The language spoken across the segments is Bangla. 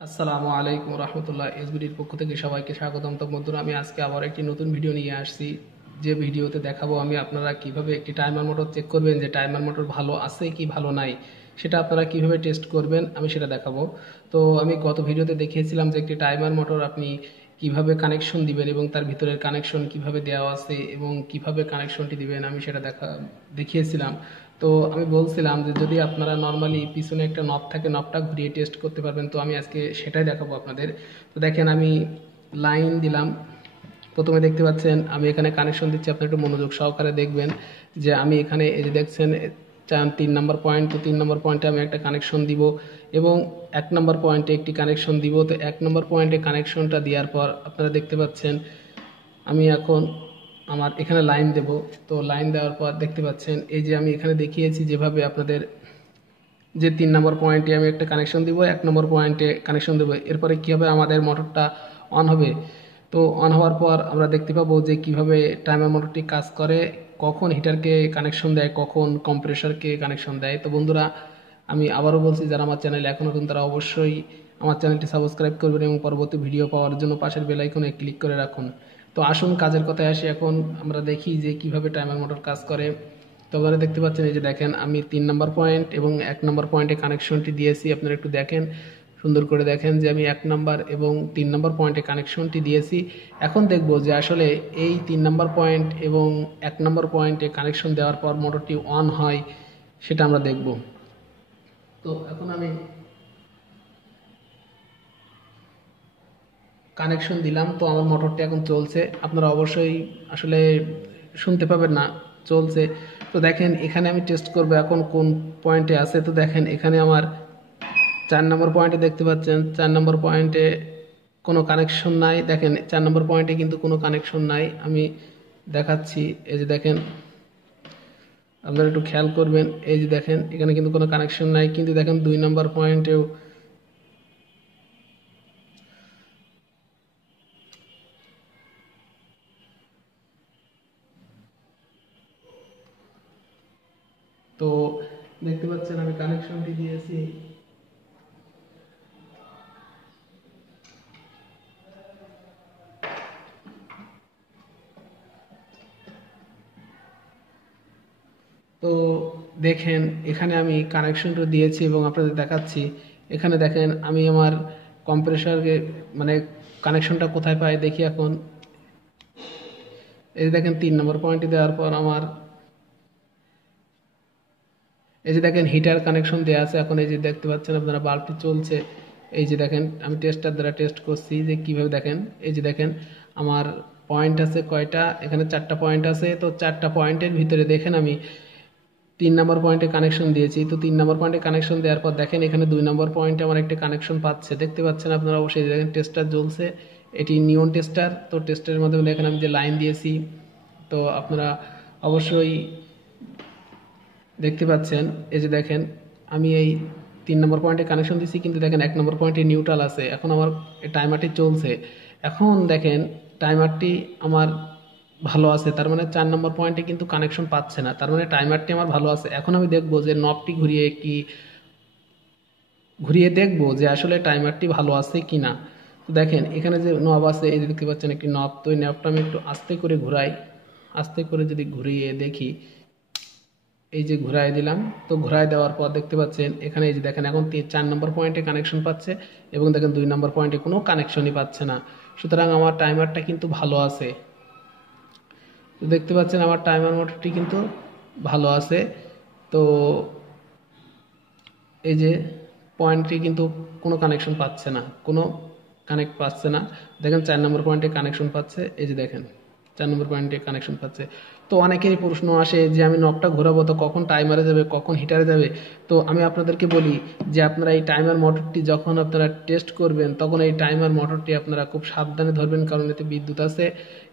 আসসালামু আলাইকুম রহমতুল্লাহ এসবিডির পক্ষ থেকে সবাইকে স্বাগতম। তো বন্ধুরা, আমি আজকে আবার একটি নতুন ভিডিও নিয়ে আসছি। যে ভিডিওতে দেখাবো আমি আপনারা কিভাবে একটি টাইমার মোটর চেক করবেন, যে টাইমার মোটর ভালো আছে কি ভালো নাই, সেটা আপনারা কিভাবে টেস্ট করবেন আমি সেটা দেখাবো। তো আমি গত ভিডিওতে দেখিয়েছিলাম যে একটি টাইমার মোটর আপনি কিভাবে কানেকশন দিবেন এবং তার ভিতরের কানেকশন কিভাবে দেওয়া আছে এবং কিভাবে কানেকশনটি দিবেন আমি সেটা দেখিয়েছিলাম। তো আমি বলছিলাম যে যদি আপনারা নর্মালি পিছনে একটা নব থাকে, নবটা ঘুরিয়ে টেস্ট করতে পারবেন। তো আমি আজকে সেটাই দেখাবো আপনাদের। তো দেখেন, আমি লাইন দিলাম। প্রথমে দেখতে পাচ্ছেন আমি এখানে কানেকশন দিচ্ছি, আপনি একটু মনোযোগ সহকারে দেখবেন যে আমি এখানে এই যে দেখছেন 3 নম্বর পয়েন্ট। তো 3 নম্বর পয়েন্টে আমি একটা কানেকশন দিব এবং 1 নম্বর পয়েন্টে একটি কানেকশন দিব। তো 1 নম্বর পয়েন্টে কানেকশনটা দেওয়ার পর আপনারা দেখতে পাচ্ছেন আমি এখন আমার এখানে লাইন দেব। তো লাইন দেওয়ার পর দেখতে পাচ্ছেন এই যে আমি এখানে দেখিয়েছি যেভাবে আপনাদের, যে 3 নম্বর পয়েন্টে আমি একটা কানেকশন দিব, 1 নম্বর পয়েন্টে কানেকশন দেবো। এরপরে কী হবে, আমাদের মোটরটা অন হবে। তো অন হওয়ার পর আমরা দেখতে পাবো যে কিভাবে টাইমার মোটরটি কাজ করে, কখন হিটারকে কানেকশন দেয়, কখন কম্প্রেসরকে কানেকশন দেয়। তো বন্ধুরা, আমি আবারও বলছি, যারা আমার চ্যানেলে এখন নতুন তারা অবশ্যই আমার চ্যানেলটি সাবস্ক্রাইব করবেন এবং পরবর্তী ভিডিও পাওয়ার জন্য পাশের বেল আইকনে ক্লিক করে রাখুন। তো আসুন কাজের কথায় আসি। এখন আমরা দেখি যে কিভাবে টাইমার মোটর কাজ করে। তো আপনারা দেখতে পাচ্ছেন এই যে দেখেন আমি 3 নম্বর পয়েন্ট এবং 1 নম্বর পয়েন্টে কানেকশনটি দিয়েছি। আপনারা একটু দেখেন, সুন্দর করে দেখেন যে আমি 1 নম্বর এবং 3 নম্বর পয়েন্টে কানেকশনটি দিয়েছি। এখন দেখব যে আসলে এই 3 নম্বর পয়েন্ট এবং 1 নম্বর পয়েন্টে কানেকশন দেওয়ার পর মোটরটি অন হয়, সেটা আমরা দেখব। তো এখন আমি কানেকশন দিলাম, তো আমার মোটরটি এখন চলছে। আপনারা অবশ্যই আসলে শুনতে পাবেন না, চলছে। তো দেখেন এখানে আমি টেস্ট করব এখন কোন পয়েন্টে আছে। তো দেখেন এখানে আমার 4 নম্বর পয়েন্টে দেখতে পাচ্ছেন 4 নম্বর পয়েন্টে কোনো কানেকশন নাই। দেখেন 4 নম্বর পয়েন্টে কিন্তু কোনো কানেকশন নাই, আমি দেখাচ্ছি। এই যে দেখেন, আপনারা একটু খেয়াল করবেন, এই যে দেখেন এখানে কিন্তু কোনো কানেকশন নাই। কিন্তু দেখেন 2 নম্বর পয়েন্টেও তো দেখতে পাচ্ছেন আমি কানেকশনটি দিয়েছি। তো দেখেন এখানে আমি কানেকশনটা দিয়েছি এবং আপনাদের দেখাচ্ছি। এখানে দেখেন আমি আমার কম্প্রেসরকে মানে কানেকশনটা কোথায় পাই দেখি এখন। এই যে দেখেন 3 নম্বর পয়েন্টে দেওয়ার পর আমার এই যে দেখেন হিটার কানেকশন দেওয়া আছে। এখন এই যে দেখতে পাচ্ছেন আপনারা বাল্বটি চলছে। এই যে দেখেন আমি টেস্টার দ্বারা টেস্ট করছি যে কিভাবে, দেখেন এই যে দেখেন আমার পয়েন্ট আছে কয়টা, এখানে 4টা পয়েন্ট আছে। তো 4টা পয়েন্টের ভিতরে দেখেন আমি 3 নম্বর পয়েন্টে কানেকশন দিয়েছি। তো 3 নম্বর পয়েন্টে কানেকশন দেওয়ার পর দেখেন এখানে 2 নম্বর পয়েন্টে আমার একটা কানেকশন পাচ্ছে, দেখতে পাচ্ছেন আপনারা অবশ্যই। দেখেন টেস্টার জ্বলছে, এটি নিয়ন টেস্টার। তো টেস্টারের মাধ্যমে দেখেন আমি যে লাইন দিয়েছি। তো আপনারা অবশ্যই দেখতে পাচ্ছেন এই যে দেখেন আমি এই 3 নম্বর পয়েন্টে কানেকশন দিচ্ছি, কিন্তু দেখেন 1 নম্বর পয়েন্টে নিউট্রাল আছে। এখন আমার টাইমারটি চলছে। এখন দেখেন টাইমারটি আমার ভালো আছে, তার মানে 4 নম্বর পয়েন্টে কিন্তু কানেকশন পাচ্ছে না, তার মানে টাইমারটি আমার ভালো আছে। এখন আমি দেখবো যে নবটি ঘুরিয়ে দেখবো যে আসলে টাইমারটি ভালো আছে কি না। তো দেখেন এখানে যে নব আছে, এই যে দেখতে পাচ্ছেন একটি নব। তো এই নবটা আমি একটু আস্তে করে ঘুরাই, আস্তে করে যদি ঘুরিয়ে দেখি, এই যে ঘুরাই দিলাম। তো ঘুরাই দেওয়ার পর দেখতে পাচ্ছেন এখানে এই যে দেখেন এখন 4 নম্বর পয়েন্টে কানেকশন পাচ্ছে এবং দেখেন 2 নম্বর পয়েন্টে কোনো কানেকশনই পাচ্ছে না। সুতরাং আমার টাইমারটা কিন্তু ভালো আছে। তো দেখতে পাচ্ছেন আমার টাইমার মোটরটি কিন্তু ভালো আছে। তো এই যে পয়েন্টটি কিন্তু কোনো কানেকশন পাচ্ছে না, কোনো কানেক্ট পাচ্ছে না। দেখেন 4 নম্বর পয়েন্টে কানেকশন পাচ্ছে, এই যে দেখেন 4 নম্বর পয়েন্টে কানেকশন পাচ্ছে। তো অনেকেরই প্রশ্ন আসে যে আমি নবটা ঘোরাবো তো কখন টাইমারে যাবে, কখন হিটারে যাবে। তো আমি আপনাদেরকে বলি যে আপনারা এই টাইমার মোটরটি যখন আপনারা টেস্ট করবেন, তখন এই টাইমার মোটরটি আপনারা খুব সাবধানে ধরবেন, কারণ এতে বিদ্যুৎ আছে।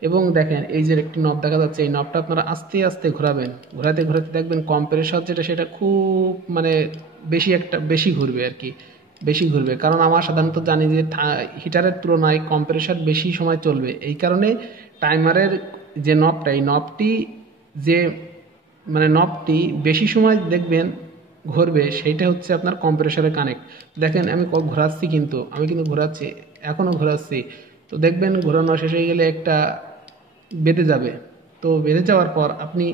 এবং দেখেন এই যে একটি নব দেখা যাচ্ছে, এই নবটা আপনারা আস্তে আস্তে ঘোরাবেন। ঘোরাতে ঘোরাতে দেখবেন কম্প্রেসর যেটা, সেটা খুব মানে বেশি ঘুরবে আর কি, বেশি ঘুরবে। কারণ আমরা সাধারণত জানি যে হিটারের তুলনায় কম্প্রেসর বেশি সময় চলবে। এই কারণে টাইমারের যে নবটা, এই নবটি যে মানে নবটি বেশি সময় দেখবেন ঘুরবে সেইটা হচ্ছে আপনার কম্প্রেসরে কানেক্ট। দেখেন আমি ঘোরাচ্ছি, কিন্তু আমি কিন্তু ঘোরাচ্ছি, এখনও ঘোরাচ্ছি। তো দেখবেন ঘোরানো শেষ হয়ে গেলে একটা বেঁধে যাবে। তো বেঁধে যাওয়ার পর আপনি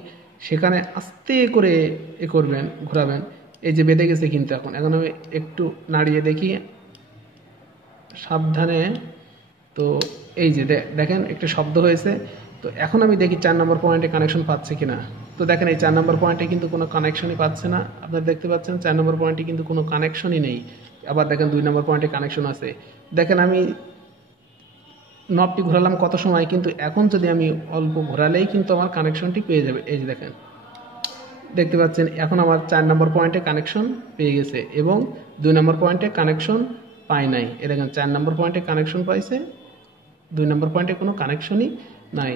সেখানে আস্তে করে করবেন, ঘোরাবেন। এই যে বেঁধে গেছে কিন্তু এখন এখন আমি একটু নাড়িয়ে দেখি সাবধানে। তো এই যে দেখেন একটা শব্দ হয়েছে। তো এখন আমি দেখি 4 নম্বর পয়েন্টে কানেকশন পাচ্ছে কিনা। তো দেখেন এই 4 নম্বর পয়েন্টে কিন্তু কোনো কানেকশনই পাচ্ছে না। আপনারা দেখতে পাচ্ছেন 4 নম্বর পয়েন্টে কিন্তু কোনো কানেকশনই নেই। আবার দেখেন 2 নম্বর পয়েন্টে কানেকশন আছে। দেখেন আমি নবটি ঘোরালাম কত সময়, কিন্তু এখন যদি আমি অল্প ঘোরালেই কিন্তু আমার কানেকশনটি পেয়ে যাবে। এই যে দেখেন, দেখতে পাচ্ছেন এখন আমার 4 নম্বর পয়েন্টে কানেকশন পেয়ে গেছে এবং 2 নম্বর পয়েন্টে কানেকশন পায় নাই। এ দেখেন 4 নম্বর পয়েন্টে কানেকশন পাইছে, 2 নম্বর পয়েন্টে কোনো কানেকশনই নাই।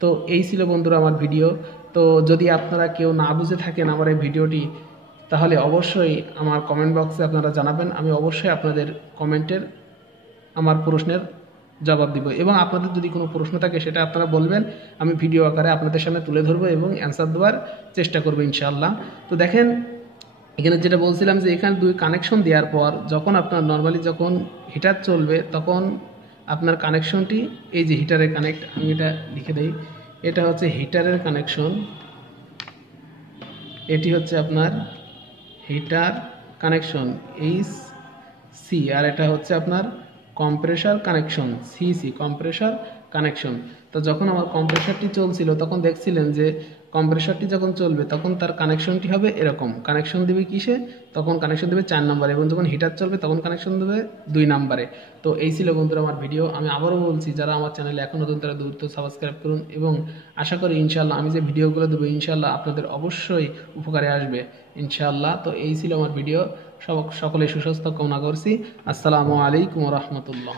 তো এই ছিল বন্ধুরা আমার ভিডিও। তো যদি আপনারা কেউ না বুঝে থাকেন আমার এই ভিডিওটি, তাহলে অবশ্যই আমার কমেন্ট বক্সে আপনারা জানাবেন। আমি অবশ্যই আপনাদের কমেন্টের আমার প্রশ্নের জবাব দিব, এবং আপনাদের যদি কোনো প্রশ্ন থাকে সেটা আপনারা বলবেন, আমি ভিডিও আকারে আপনাদের সামনে তুলে ধরবো এবং অ্যান্সার দেওয়ার চেষ্টা করবো ইনশাআল্লাহ। তো দেখেন এখানে যেটা বলছিলাম যে এখানে 2 কানেকশন দেওয়ার পর যখন আপনার নর্মালি যখন হিটার চলবে তখন আপনার কানেকশনটি, এই যে হিটারের কানেক্ট, আমি এটা লিখে দেই, এটা হচ্ছে হিটারের কানেকশন, এটি হচ্ছে আপনার হিটার কানেকশন এইচ সি, আর এটা হচ্ছে আপনার compressor connection CC, compressor connection. তো যখন আমার কম্প্রেসারটি চলছিল তখন দেখছিলেন যে কম্প্রেসারটি যখন চলবে তখন তার কানেকশনটি হবে এরকম, কানেকশন দেবে কিসে, তখন কানেকশন দেবে 4 নম্বরে, এবং যখন হিটার চলবে তখন কানেকশন দেবে 2 নম্বরে। তো এই ছিল বন্ধুরা আমার ভিডিও। আমি আবারও বলছি, যারা আমার চ্যানেলে এখন নতুন তারা দ্রুত সাবস্ক্রাইব করুন, এবং আশা করি ইনশাআল্লাহ আমি যে ভিডিওগুলো দেবো ইনশাআল্লাহ আপনাদের অবশ্যই উপকারে আসবে ইনশাআল্লাহ। তো এই ছিল আমার ভিডিও। সকলে সুস্বাস্থ্য কামনা করছি। আসসালামু আলাইকুম ওয়া রাহমাতুল্লাহ।